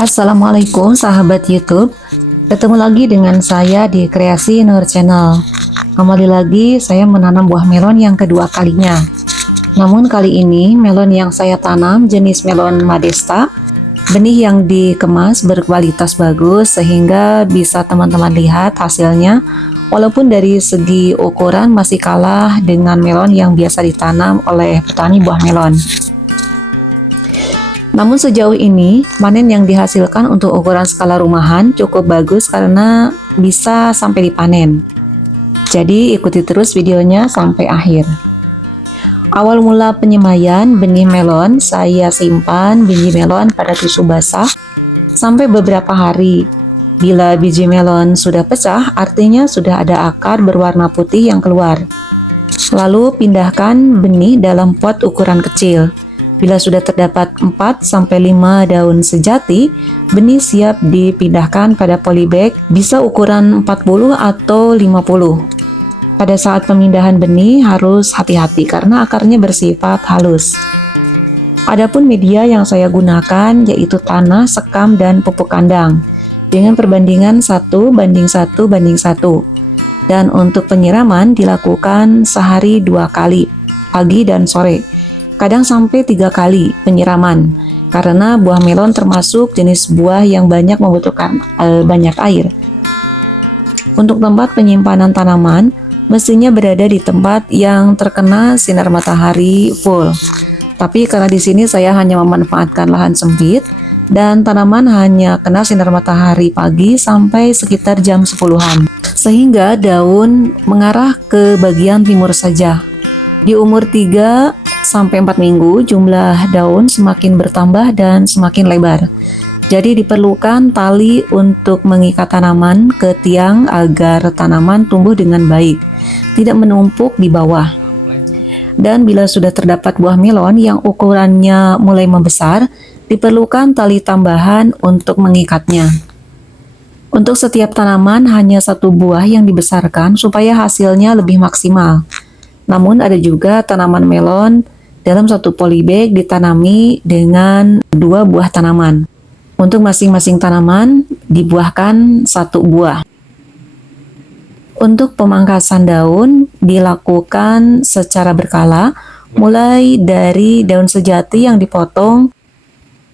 Assalamualaikum sahabat YouTube. Ketemu lagi dengan saya di Kreasi Nur Channel. Kembali lagi saya menanam buah melon yang kedua kalinya. Namun kali ini melon yang saya tanam jenis melon Madesta. Benih yang dikemas berkualitas bagus sehingga bisa teman-teman lihat hasilnya. Walaupun dari segi ukuran masih kalah dengan melon yang biasa ditanam oleh petani buah melon. Namun sejauh ini panen yang dihasilkan untuk ukuran skala rumahan cukup bagus karena bisa sampai dipanen. Jadi ikuti terus videonya sampai akhir. Awal mula penyemaian benih melon, saya simpan biji melon pada tisu basah sampai beberapa hari. Bila biji melon sudah pecah, artinya sudah ada akar berwarna putih yang keluar. Lalu pindahkan benih dalam pot ukuran kecil. Bila sudah terdapat 4-5 daun sejati, benih siap dipindahkan pada polybag, bisa ukuran 40 atau 50. Pada saat pemindahan benih harus hati-hati karena akarnya bersifat halus. Adapun media yang saya gunakan yaitu tanah, sekam, dan pupuk kandang dengan perbandingan 1:1:1. Dan untuk penyiraman dilakukan sehari 2 kali, pagi dan sore. Kadang sampai 3 kali penyiraman karena buah melon termasuk jenis buah yang banyak membutuhkan banyak air. Untuk tempat penyimpanan tanaman mestinya berada di tempat yang terkena sinar matahari full. Tapi karena di sini saya hanya memanfaatkan lahan sempit dan tanaman hanya kena sinar matahari pagi sampai sekitar jam 10-an. Sehingga daun mengarah ke bagian timur saja. Di umur 3-4 minggu, jumlah daun semakin bertambah dan semakin lebar. Jadi diperlukan tali untuk mengikat tanaman ke tiang agar tanaman tumbuh dengan baik, tidak menumpuk di bawah. Dan bila sudah terdapat buah melon yang ukurannya mulai membesar, diperlukan tali tambahan untuk mengikatnya. Untuk setiap tanaman hanya 1 buah yang dibesarkan supaya hasilnya lebih maksimal. Namun ada juga tanaman melon dalam 1 polybag ditanami dengan 2 buah tanaman. Untuk masing-masing tanaman dibuahkan 1 buah. Untuk pemangkasan daun dilakukan secara berkala, mulai dari daun sejati yang dipotong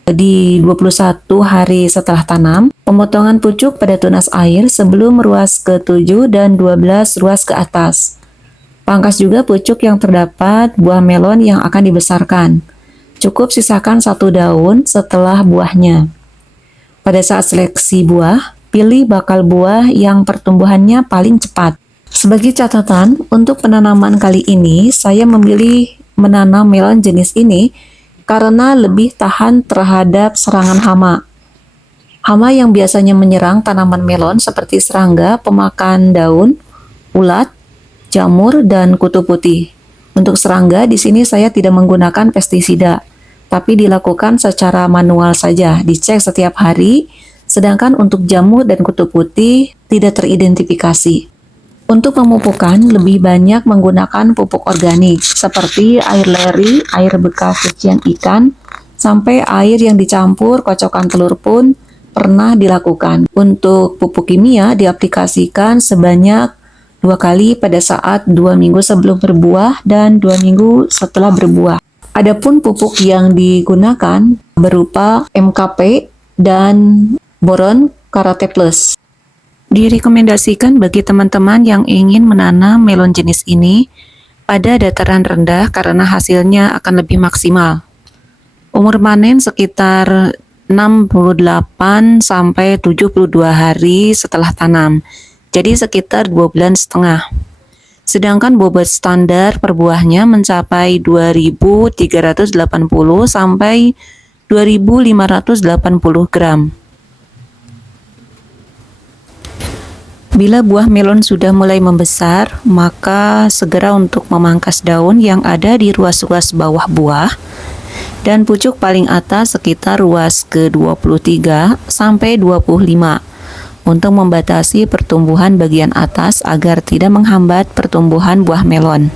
di 21 hari setelah tanam, pemotongan pucuk pada tunas air sebelum ruas ke-7 dan 12 ruas ke atas. Pangkas juga pucuk yang terdapat buah melon yang akan dibesarkan. Cukup sisakan 1 daun setelah buahnya. Pada saat seleksi buah, pilih bakal buah yang pertumbuhannya paling cepat. Sebagai catatan, untuk penanaman kali ini, saya memilih menanam melon jenis ini karena lebih tahan terhadap serangan hama. Hama yang biasanya menyerang tanaman melon seperti serangga, pemakan daun, ulat, jamur, dan kutu putih. Untuk serangga di sini saya tidak menggunakan pestisida, tapi dilakukan secara manual saja, dicek setiap hari. Sedangkan untuk jamur dan kutu putih tidak teridentifikasi. Untuk pemupukan lebih banyak menggunakan pupuk organik seperti air leri, air bekas cucian ikan, sampai air yang dicampur kocokan telur pun pernah dilakukan. Untuk pupuk kimia diaplikasikan sebanyak 2 kali pada saat 2 minggu sebelum berbuah dan 2 minggu setelah berbuah. Adapun pupuk yang digunakan berupa MKP dan boron Karate Plus. Direkomendasikan bagi teman-teman yang ingin menanam melon jenis ini pada dataran rendah karena hasilnya akan lebih maksimal. Umur panen sekitar 68 sampai 72 hari setelah tanam. Jadi sekitar 2,5 bulan. Sedangkan bobot standar per buahnya mencapai 2.380 sampai 2.580 gram. Bila buah melon sudah mulai membesar, maka segera untuk memangkas daun yang ada di ruas-ruas bawah buah dan pucuk paling atas sekitar ruas ke-23 sampai 25. Untuk membatasi pertumbuhan bagian atas agar tidak menghambat pertumbuhan buah melon.